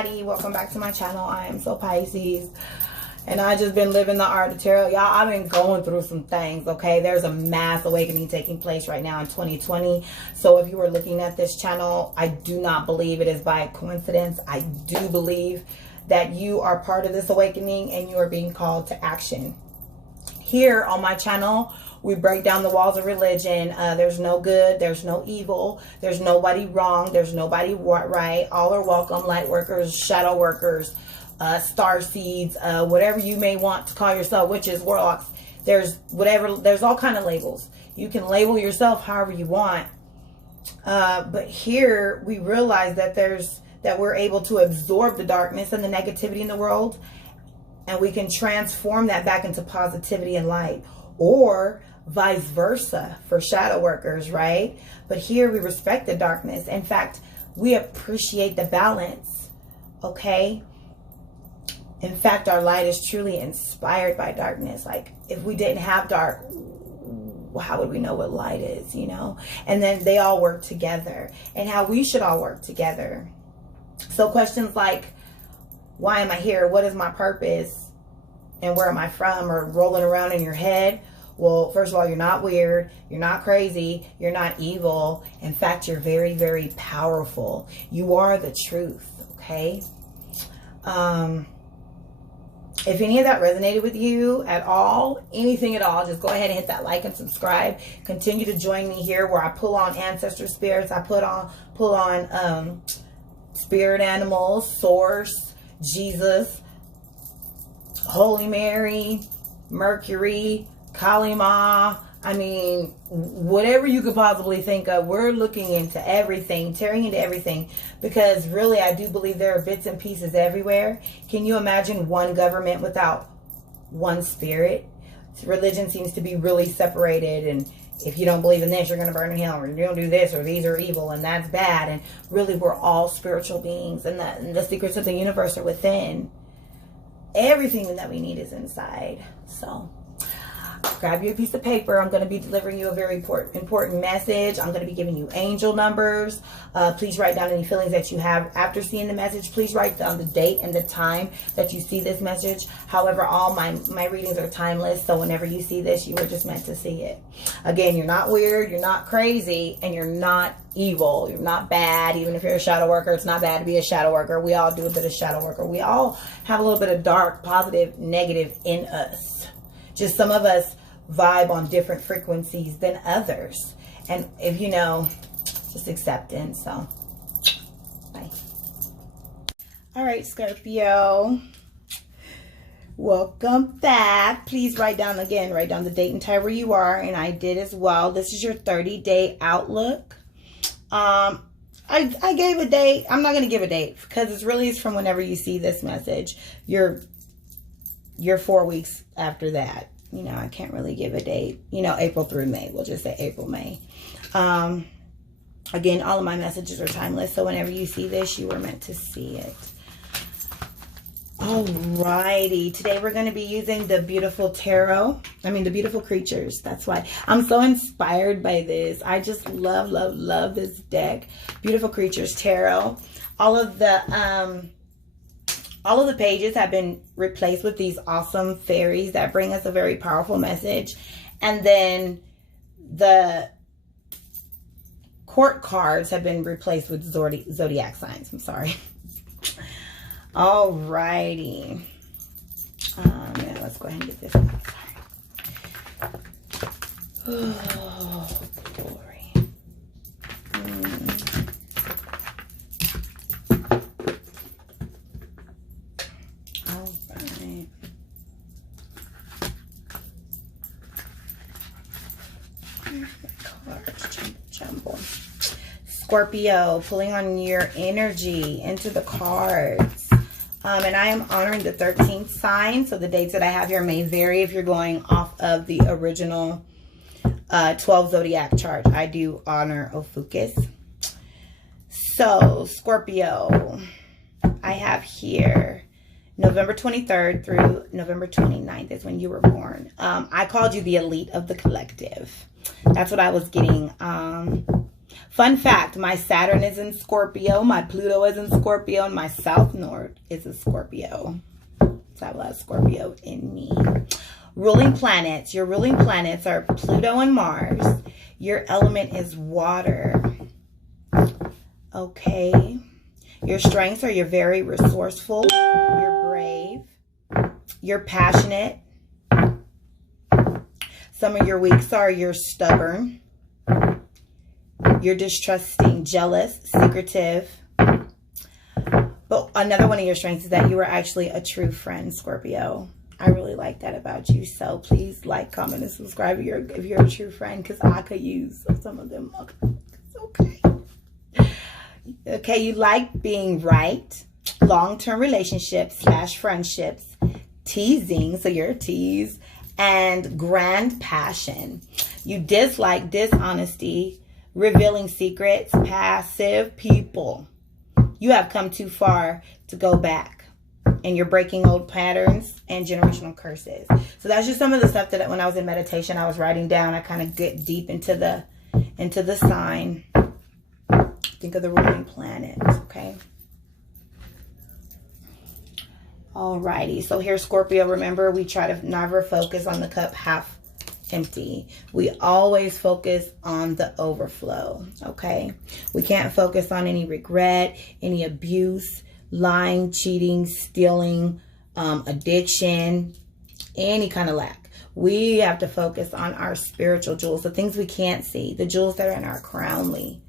everybody, welcome back to my channel. I am so Pisces, and I just been living the art of tarot. Y'all, I've been going through some things, okay? There's a mass awakening taking place right now in 2020. So if you are looking at this channel, I do not believe it is by coincidence. I do believe that you are part of this awakening and you are being called to action. Here on my channel, we break down the walls of religion. There's no good, there's no evil, there's nobody wrong, there's nobody right. All are welcome. Light workers, shadow workers, star seeds, whatever you may want to call yourself, witches, warlocks. There's whatever, there's all kind of labels. You can label yourself however you want. But here we realize that we're able to absorb the darkness and the negativity in the world, and we can transform that back into positivity and light, or vice versa for shadow workers, right? But here we respect the darkness. In fact, we appreciate the balance, okay? In fact, our light is truly inspired by darkness. Like, if we didn't have dark, how would we know what light is, you know? And then they all work together, and how we should all work together. So questions like, why am I here? What is my purpose? And where am I from? Or rolling around in your head. Well, first of all, you're not weird. You're not crazy. You're not evil. In fact, you're very, very powerful. You are the truth, okay? If any of that resonated with you at all, anything at all, just go ahead and hit that like and subscribe. Continue to join me here where I pull on ancestor spirits. I pull on spirit animals, source, Jesus, Holy Mary, Mercury, Kali Ma. I mean, whatever you could possibly think of, we're looking into everything, tearing into everything, because really I do believe there are bits and pieces everywhere. Can you imagine one government without one spirit? Religion seems to be really separated, and if you don't believe in this, you're going to burn in hell, or you don't do this, or these are evil, and that's bad. And really, we're all spiritual beings, and the secrets of the universe are within. Everything that we need is inside. So grab you a piece of paper. I'm going to be delivering you a very important message. I'm going to be giving you angel numbers. Please write down any feelings that you have after seeing the message. Please write down the date and the time that you see this message. However, all my readings are timeless, so whenever you see this, you were just meant to see it. Again, you're not weird, you're not crazy, and you're not evil. You're not bad. Even if you're a shadow worker, it's not bad to be a shadow worker. We all do a bit of shadow worker. We all have a little bit of dark, positive, negative in us. Just some of us vibe on different frequencies than others. And if you know, just acceptance. So, bye. All right, Scorpio. Welcome back. Please write down the date and time where you are. And I did as well. This is your 30-day outlook. I gave a date. I'm not going to give a date because it's from whenever you see this message. You're 4 weeks after that. You know, I can't really give a date. You know, April through May. We'll just say April, May. Again, all of my messages are timeless. So whenever you see this, you were meant to see it. Alrighty. Today we're going to be using the beautiful tarot. I mean, the beautiful creatures. That's why I'm so inspired by this. I just love, love, love this deck. Beautiful creatures tarot. All of the pages have been replaced with these awesome fairies that bring us a very powerful message. And then the court cards have been replaced with zodiac signs. I'm sorry. Alrighty. Yeah, let's go ahead and get this one. Oh, glory. Scorpio, pulling on your energy into the cards. And I am honoring the 13th sign. So the dates that I have here may vary if you're going off of the original 12 zodiac chart. I do honor Ophiuchus. So Scorpio, I have here November 23rd through November 29th is when you were born. I called you the elite of the collective. That's what I was getting. Fun fact, my Saturn is in Scorpio, my Pluto is in Scorpio, and my South Node is a Scorpio. So I have a lot of Scorpio in me. Ruling planets. Your ruling planets are Pluto and Mars. Your element is water. Okay. Your strengths are you're very resourceful, you're brave, you're passionate. Some of your weaks are you're stubborn, you're distrusting, jealous, secretive. But another one of your strengths is that you are actually a true friend, Scorpio. I really like that about you. So please like, comment, and subscribe if you're a true friend, because I could use some of them. Okay. Okay, you like being right, long-term relationships / friendships, teasing, so you're a tease, and grand passion. You dislike dishonesty, revealing secrets, passive people. You have come too far to go back, and you're breaking old patterns and generational curses. So that's just some of the stuff that when I was in meditation, I was writing down. I kind of get deep into the sign. Think of the ruling planets, okay? Alrighty, so here, Scorpio, remember, we try to never focus on the cup half empty. We always focus on the overflow, okay? We can't focus on any regret, any abuse, lying, cheating, stealing, addiction, any kind of lack. We have to focus on our spiritual jewels, the things we can't see, the jewels that are in our crownly,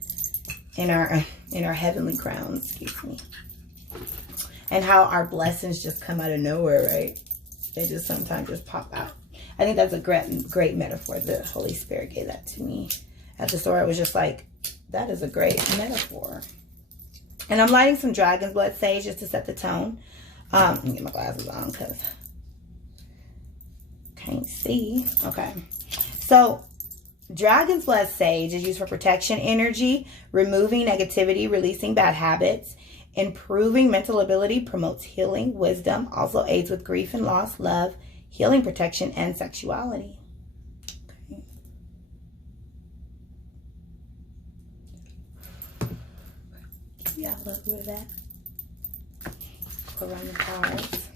in our heavenly crowns, excuse me. And how our blessings just come out of nowhere, right? They just sometimes just pop out. I think that's a great metaphor. The Holy Spirit gave that to me at the store. It was just like, that is a great metaphor. And I'm lighting some dragon's blood sage just to set the tone. Let me get my glasses on because can't see. Okay. So dragon's blood sage is used for protection energy, removing negativity, releasing bad habits, improving mental ability, promotes healing, wisdom, also aids with grief and loss, love, healing, protection, and sexuality. Okay. Yeah, a little bit of that. Go around the cards.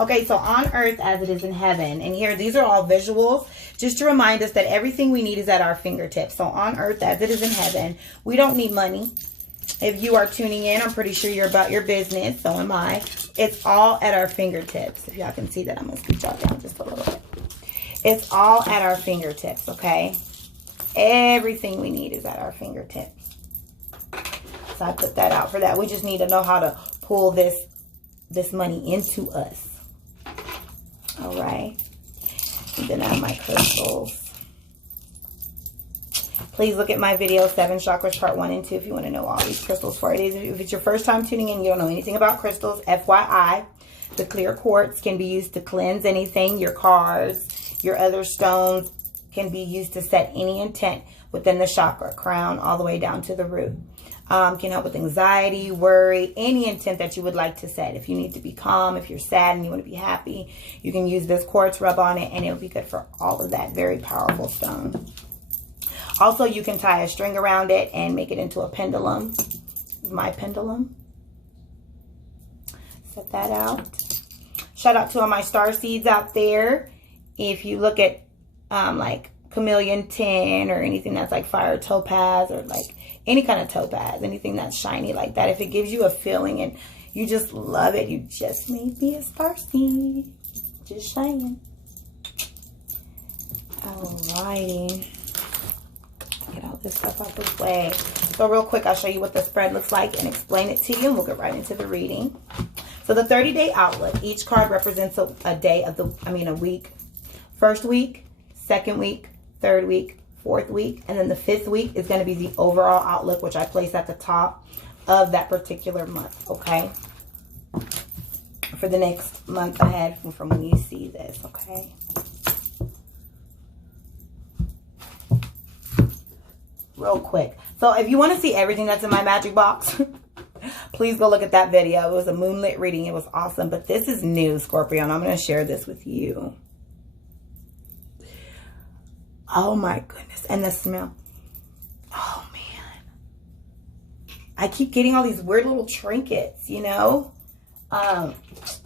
Okay, so on earth as it is in heaven. And here, these are all visuals just to remind us that everything we need is at our fingertips. So on earth as it is in heaven, we don't need money. If you are tuning in, I'm pretty sure you're about your business. So am I. It's all at our fingertips. If y'all can see that, I'm going to scoot y'all down just a little bit. It's all at our fingertips, okay? Everything we need is at our fingertips. So I put that out for that. We just need to know how to pull this money into us. All right. And then I have my crystals. Please look at my video, 7 Chakras Part 1 and 2, if you want to know all these crystals for it. If it's your first time tuning in, you don't know anything about crystals, FYI, the clear quartz can be used to cleanse anything. Your cards, your other stones can be used to set any intent within the chakra, crown, all the way down to the root. Can help with anxiety, worry, any intent that you would like to set. If you need to be calm, if you're sad and you want to be happy, you can use this quartz, rub on it, and it'll be good for all of that. Very powerful stone. Also, you can tie a string around it and make it into a pendulum. This is my pendulum. Set that out. Shout out to all my star seeds out there. If you look at like chameleon tin or anything that's like fire topaz or like any kind of topaz, anything that's shiny like that, if it gives you a feeling and you just love it, you just may be a star seed. Just saying. Alrighty. Get all this stuff out the way. So real quick, I'll show you what the spread looks like and explain it to you, and we'll get right into the reading. So the 30-day outlook, each card represents a day of a week. First week, second week, third week, fourth week, and then the 5th week is going to be the overall outlook, which I place at the top of that particular month, okay? For the next month ahead from when you see this, okay? Real quick. So if you want to see everything that's in my magic box, please go look at that video. It was a moonlit reading. It was awesome. But this is new, Scorpio, and I'm going to share this with you. Oh my goodness. And the smell. Oh man. I keep getting all these weird little trinkets, you know.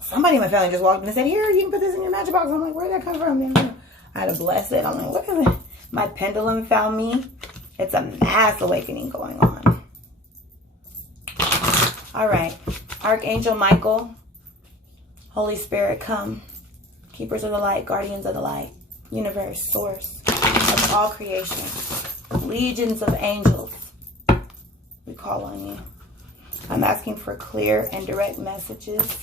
Somebody in my family just walked in and said, here, you can put this in your magic box. I'm like, where'd that come from? I had to bless it. I'm like, what is it? My pendulum found me. It's a mass awakening going on. All right. Archangel Michael, Holy Spirit, come. Keepers of the light, guardians of the light, universe, source of all creation, legions of angels, we call on you. I'm asking for clear and direct messages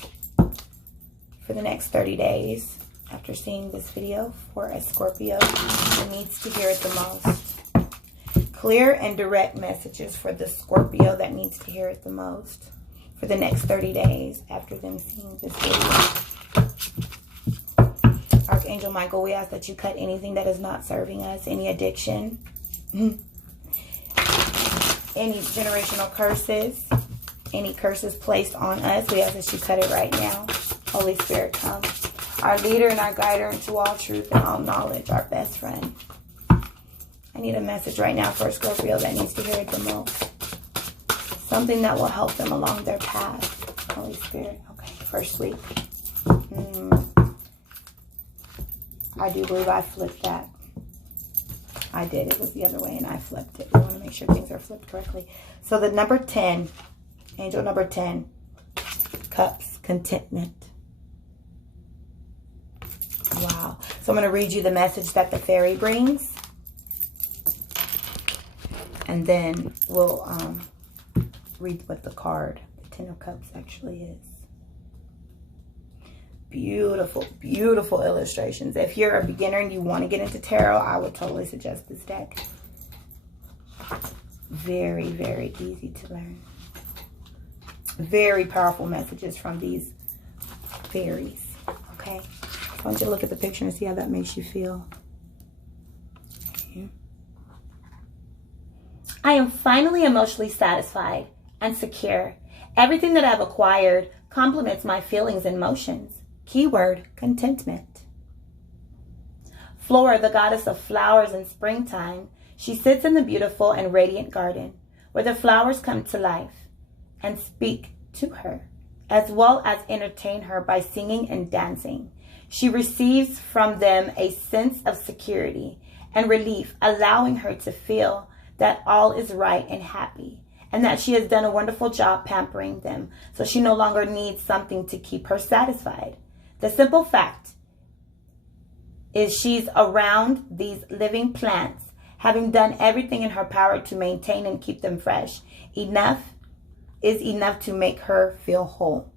for the next 30 days after seeing this video for a Scorpio who needs to hear it the most. Clear and direct messages for the Scorpio that needs to hear it the most for the next 30 days after them seeing this video. Archangel Michael, we ask that you cut anything that is not serving us, any addiction, any generational curses, any curses placed on us. We ask that you cut it right now. Holy Spirit, come. Our leader and our guider into all truth and all knowledge, our best friend. I need a message right now for a Scorpio that needs to hear it the most. Something that will help them along their path. Holy Spirit. Okay, first week. I do believe I flipped that. I did. It was the other way and I flipped it. We want to make sure things are flipped correctly. So the number 10, angel number 10, cups, contentment. Wow. So I'm going to read you the message that the fairy brings. And then we'll read what the card, the 10 of cups, actually is. Beautiful, beautiful illustrations. If you're a beginner and you want to get into tarot, I would totally suggest this deck. Very, very easy to learn. Very powerful messages from these fairies. Okay? I want you to look at the picture and see how that makes you feel. Okay. I am finally emotionally satisfied and secure. Everything that I've acquired complements my feelings and emotions. Keyword, contentment. Flora, the goddess of flowers in springtime, she sits in the beautiful and radiant garden where the flowers come to life and speak to her, as well as entertain her by singing and dancing. She receives from them a sense of security and relief, allowing her to feel that all is right and happy, and that she has done a wonderful job pampering them, so she no longer needs something to keep her satisfied. The simple fact is she's around these living plants, having done everything in her power to maintain and keep them fresh. Enough is enough to make her feel whole.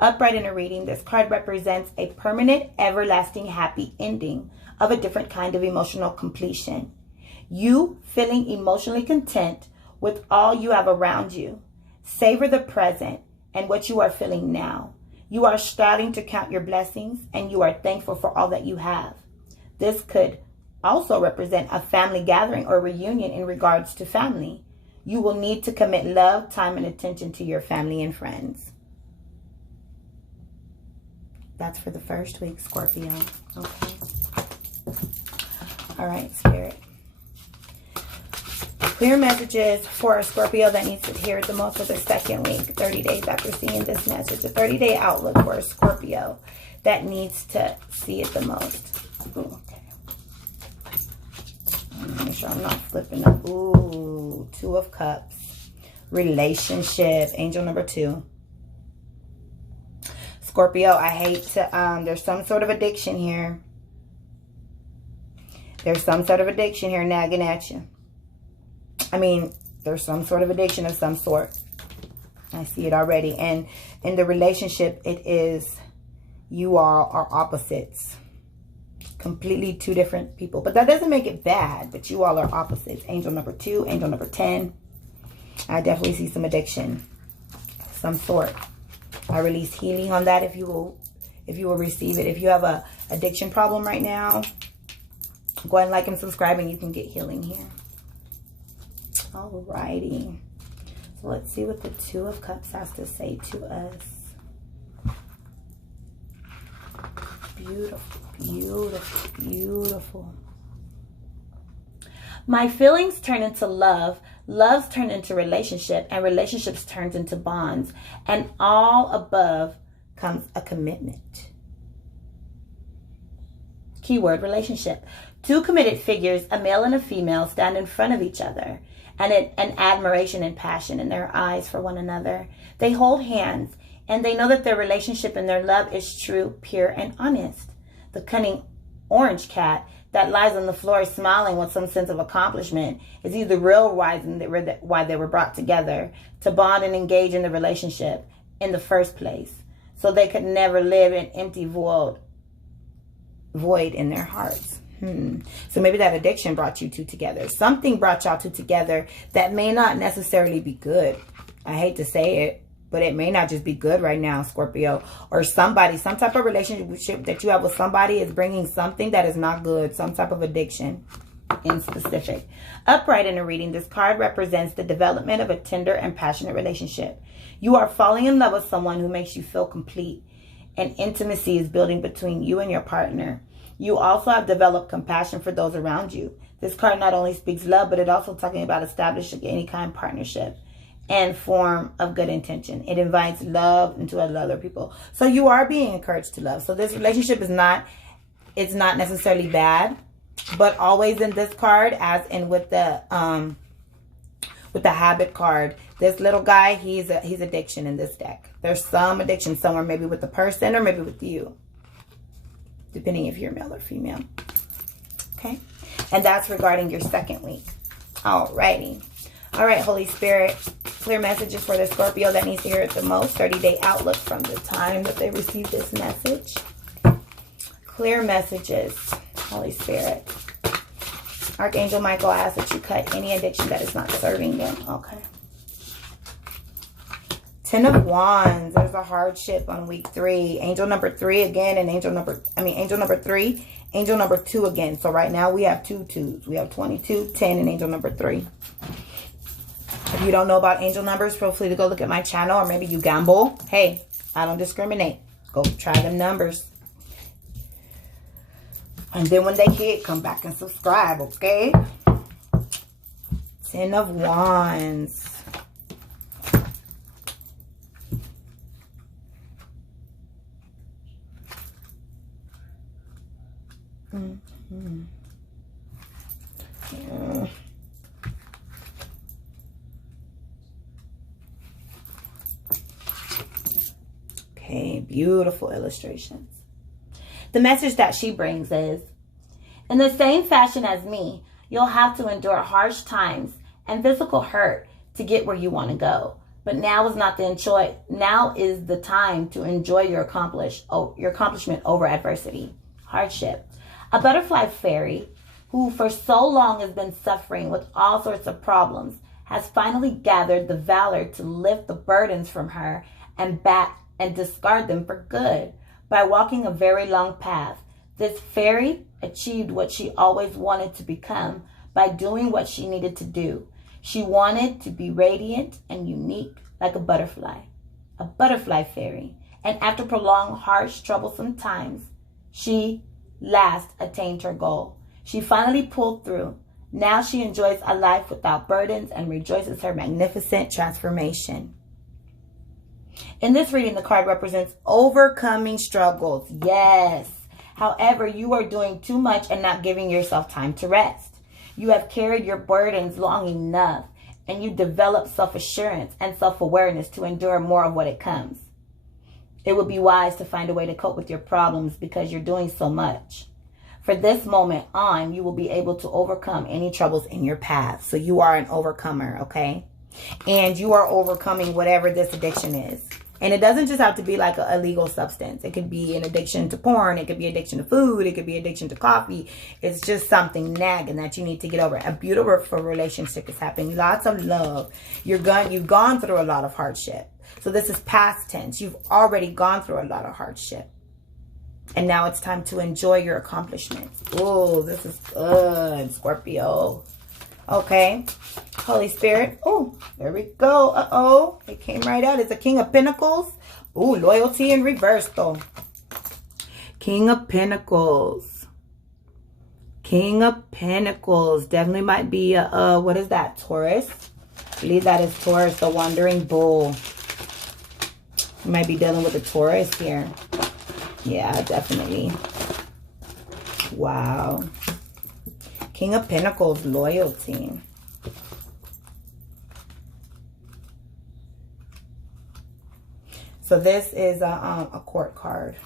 Upright in a reading, this card represents a permanent, everlasting, happy ending of a different kind of emotional completion. You feeling emotionally content with all you have around you. Savor the present and what you are feeling now. You are starting to count your blessings and you are thankful for all that you have. This could also represent a family gathering or reunion in regards to family. You will need to commit love, time, and attention to your family and friends. That's for the first week, Scorpio. Okay. All right, Spirit. Clear messages for a Scorpio that needs to hear it the most for the second week, 30 days after seeing this message. A 30-day outlook for a Scorpio that needs to see it the most. Ooh, okay. Make sure I'm not flipping up. Ooh, 2 of Cups. Relationship. Angel number 2. Scorpio, I hate to, there's some sort of addiction here. There's some sort of addiction here nagging at you. I mean, there's some sort of addiction of some sort. I see it already. And in the relationship, it is, you all are opposites. Completely 2 different people. But that doesn't make it bad, but you all are opposites. Angel number 2, angel number 10. I definitely see some addiction of some sort. I release healing on that if you will receive it. If you have a addiction problem right now, go ahead and like and subscribe and you can get healing here. Alrighty. So let's see what the 2 of Cups has to say to us. Beautiful, Beautiful, beautiful. My feelings turn into love. Loves turn into relationship. And relationships turns into bonds. And all above comes a commitment. Keyword, relationship. Two committed figures, a male and a female, stand in front of each other. And an admiration and passion in their eyes for one another. They hold hands. And they know that their relationship and their love is true, pure, and honest. The cunning orange cat that lies on the floor smiling with some sense of accomplishment is either real reason why they were brought together to bond and engage in the relationship in the first place. So they could never live an empty void in their hearts. So maybe that addiction brought you two together. Something brought y'all two together that may not necessarily be good. I hate to say it, but it may not just be good right now, Scorpio. Or somebody, some type of relationship that you have with somebody is bringing something that is not good. Some type of addiction in specific. Upright in a reading, this card represents the development of a tender and passionate relationship. You are falling in love with someone who makes you feel complete. And intimacy is building between you and your partner. You also have developed compassion for those around you. This card not only speaks love, but it also talking about establishing any kind of partnership and form of good intention. It invites love into other people. So you are being encouraged to love. So this relationship is not, it's not necessarily bad, but always in this card, as in with the habit card, this little guy, he's addiction in this deck. There's some addiction somewhere, maybe with the person or maybe with you, depending if you're male or female. Okay. And that's regarding your second week. Alrighty. All right, Holy Spirit, clear messages for the Scorpio that needs to hear it the most. 30-day outlook from the time that they receive this message. Clear messages, Holy Spirit. Archangel Michael asks that you cut any addiction that is not serving them. Okay. 10 of Wands. There's a hardship on week 3. Angel number 3 again, and angel number 3, angel number 2 again. So right now we have 2 2s. We have 22, 10, and angel number 3. If you don't know about angel numbers, feel free to go look at my channel, or maybe you gamble. Hey, I don't discriminate. Go try them numbers. And then when they hit, come back and subscribe, okay? 10 of Wands. Yeah. Okay, beautiful illustrations. The message that she brings is, in the same fashion as me, you'll have to endure harsh times and physical hurt to get where you want to go. But now is not now is the time to enjoy your accomplishment over adversity, hardship. A butterfly fairy who for so long has been suffering with all sorts of problems has finally gathered the valor to lift the burdens from her and discard them for good. By walking a very long path, this fairy achieved what she always wanted to become by doing what she needed to do. She wanted to be radiant and unique like a butterfly fairy. And after prolonged, harsh, troublesome times, she last attained her goal. She finally pulled through. Now she enjoys a life without burdens and rejoices her magnificent transformation. In this reading, the card represents overcoming struggles. Yes. However, you are doing too much and not giving yourself time to rest. You have carried your burdens long enough, and you develop self-assurance and self-awareness to endure more of what it comes. It would be wise to find a way to cope with your problems because you're doing so much. For this moment on, you will be able to overcome any troubles in your path. So you are an overcomer, okay? And you are overcoming whatever this addiction is. And it doesn't just have to be like an illegal substance. It could be an addiction to porn. It could be addiction to food. It could be addiction to coffee. It's just something nagging that you need to get over. A beautiful relationship is happening. Lots of love. You've gone through a lot of hardship. So this is past tense. You've already gone through a lot of hardship. And now it's time to enjoy your accomplishments. Oh, this is good, Scorpio. Okay. Holy Spirit. Oh, there we go. Uh-oh. It came right out. It's a King of Pentacles. Oh, loyalty in reverse, though. King of Pentacles. King of Pentacles. Definitely might be a, what is that? Taurus. I believe that is Taurus, the wandering bull. You might be dealing with a Taurus here. Yeah, definitely. Wow. King of Pentacles, loyalty. So this is a court card.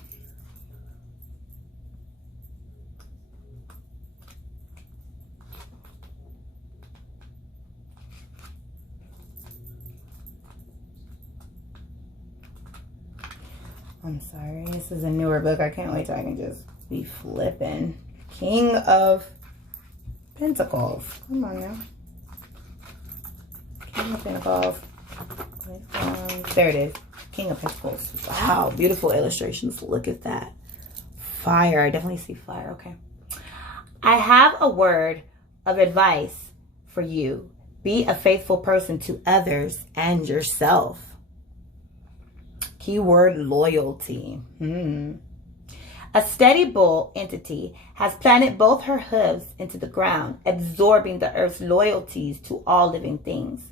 I'm sorry, this is a newer book. I can't wait till I can just be flipping. King of Pentacles. Come on now. King of Pentacles. There it is. King of Pentacles. Wow, beautiful illustrations. Look at that. Fire. I definitely see fire. Okay. I have a word of advice for you. Be a faithful person to others and yourself. Keyword loyalty. A steady bull entity has planted both her hooves into the ground, absorbing the earth's loyalties to all living things.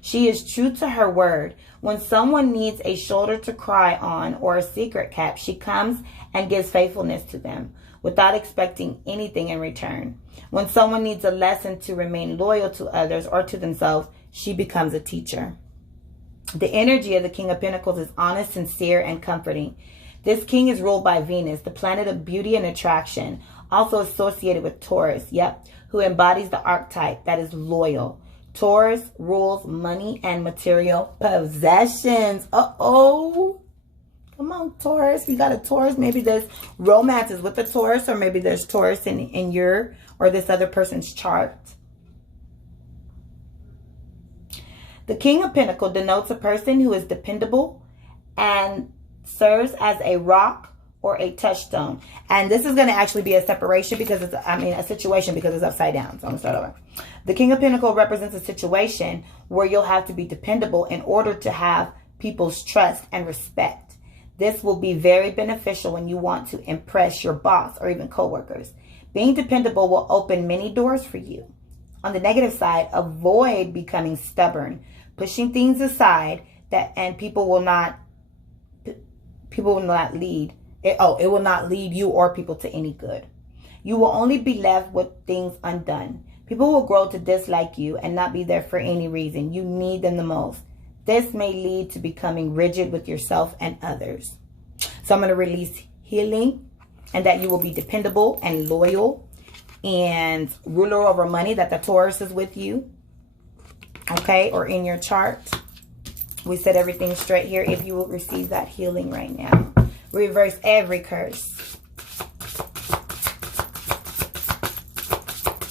She is true to her word. When someone needs a shoulder to cry on or a secret kept, she comes and gives faithfulness to them without expecting anything in return. When someone needs a lesson to remain loyal to others or to themselves, she becomes a teacher. The energy of the King of Pentacles is honest, sincere, and comforting. This king is ruled by Venus, the planet of beauty and attraction, also associated with Taurus, who embodies the archetype that is loyal. Taurus rules money and material possessions. Uh-oh. Come on, Taurus. You got a Taurus. Maybe there's romances with the Taurus, or maybe there's Taurus in your or this other person's chart. The King of Pentacles denotes a person who is dependable and serves as a rock or a touchstone. And this is going to actually be a separation because it's, a situation because it's upside down. So I'm going to start over. The King of Pentacles represents a situation where you'll have to be dependable in order to have people's trust and respect. This will be very beneficial when you want to impress your boss or even coworkers. Being dependable will open many doors for you. On the negative side, avoid becoming stubborn, pushing things aside and people will not lead. It will not lead you or people to any good. You will only be left with things undone. People will grow to dislike you and not be there for any reason. You need them the most. This may lead to becoming rigid with yourself and others. So I'm going to release healing, and that you will be dependable and loyal and ruler over money, that the Taurus is with you. Okay, or in your chart. We set everything straight here if you will receive that healing right now. Reverse every curse.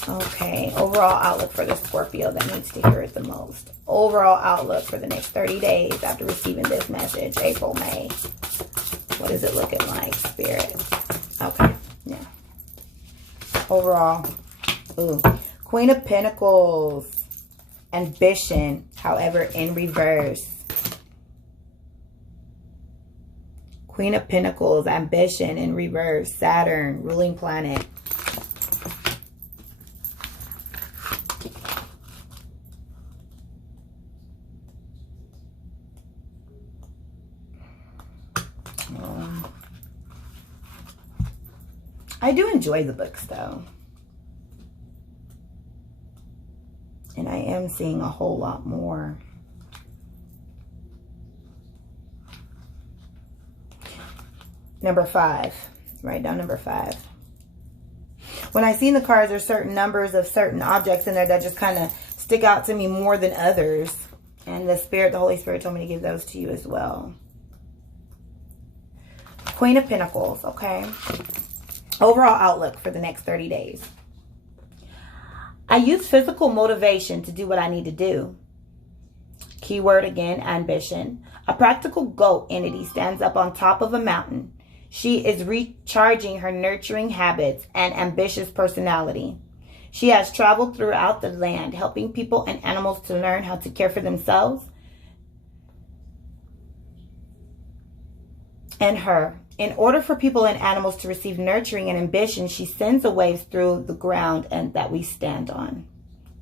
Okay, overall outlook for the Scorpio that needs to hear it the most. Overall outlook for the next 30 days after receiving this message. April, May. What is it looking like, Spirit? Okay, yeah. Overall. Ooh. Queen of Pentacles. Ambition, however, in reverse. Queen of Pentacles, ambition in reverse. Saturn, ruling planet. I do enjoy the books, though. And I am seeing a whole lot more. Number 5. Write down number 5. When I see in the cards, there's certain numbers of certain objects in there that just kind of stick out to me more than others. And the Holy Spirit told me to give those to you as well. Queen of Pentacles, okay. Overall outlook for the next 30 days. I use physical motivation to do what I need to do. Keyword again, ambition. A practical goat entity stands up on top of a mountain. She is recharging her nurturing habits and ambitious personality. She has traveled throughout the land, helping people and animals to learn how to care for themselves and her In order for people and animals to receive nurturing and ambition, she sends the waves through the ground and that we stand on.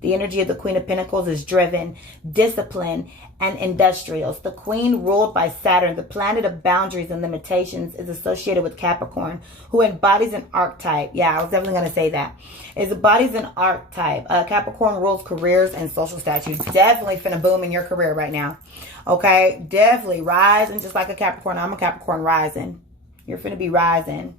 The energy of the Queen of Pentacles is driven, disciplined, and industrious. The Queen, ruled by Saturn, the planet of boundaries and limitations, is associated with Capricorn, who embodies an archetype. Yeah, I was definitely going to say that. It embodies an archetype. Capricorn rules careers and social status. Definitely finna boom in your career right now. Okay? Definitely rise. And just like a Capricorn, I'm a Capricorn rising. You're finna be rising.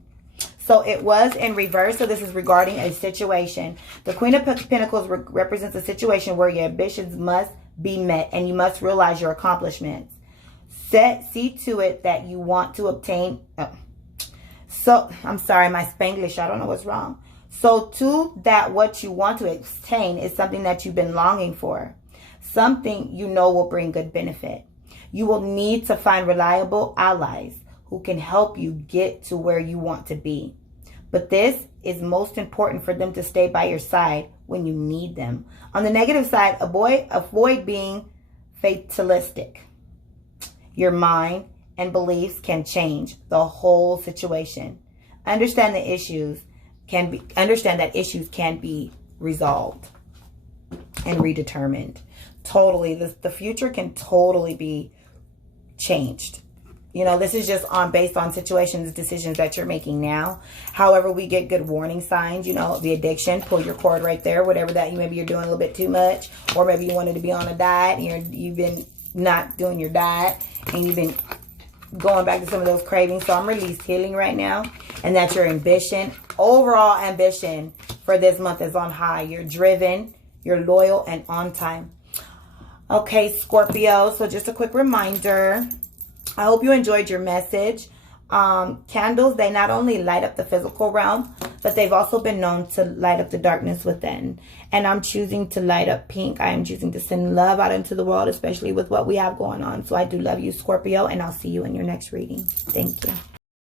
So it was in reverse. So this is regarding a situation. The Queen of Pentacles represents a situation where your ambitions must be met and you must realize your accomplishments. See to it that you want to obtain. So I'm sorry, my Spanglish. I don't know what's wrong. So to that what you want to obtain is something that you've been longing for. Something you know will bring good benefit. You will need to find reliable allies who can help you get to where you want to be. But this is most important, for them to stay by your side when you need them. On the negative side, avoid being fatalistic. Your mind and beliefs can change the whole situation. Understand that issues can be resolved and redetermined. Totally, the future can totally be changed. You know, this is just based on situations, decisions that you're making now. However, we get good warning signs, you know, the addiction, pull your cord right there, whatever that maybe you're doing a little bit too much, or maybe you wanted to be on a diet and you've been not doing your diet and you've been going back to some of those cravings. So I'm released healing right now, and that your ambition, overall ambition for this month is on high. You're driven, you're loyal, and on time. Okay, Scorpio, so just a quick reminder. I hope you enjoyed your message. Candles, they not only light up the physical realm, but they've also been known to light up the darkness within. And I'm choosing to light up pink. I am choosing to send love out into the world, especially with what we have going on. So I do love you, Scorpio, and I'll see you in your next reading. Thank you.